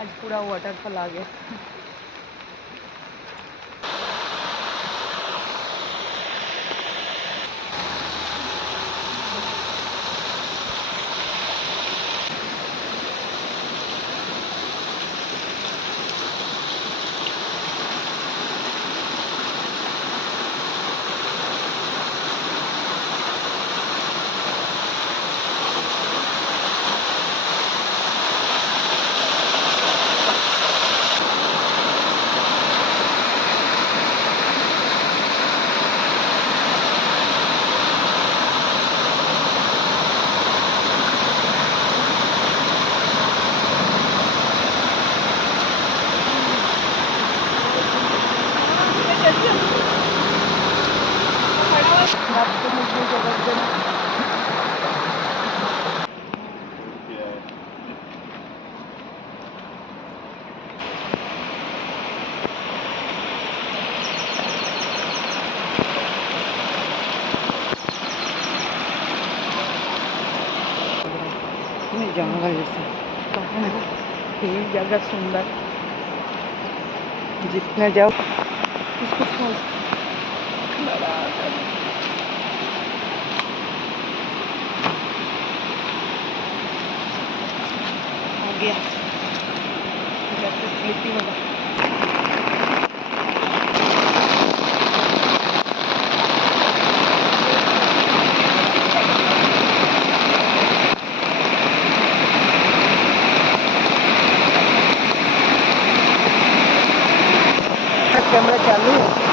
आज पूरा वाटरफॉल आ गया। जंगल जैसा कहाँ है ये जगह सुंदर, जितने जाओ उसको हो गया जैसे स्लीपी होगा। कैमरा चालू है।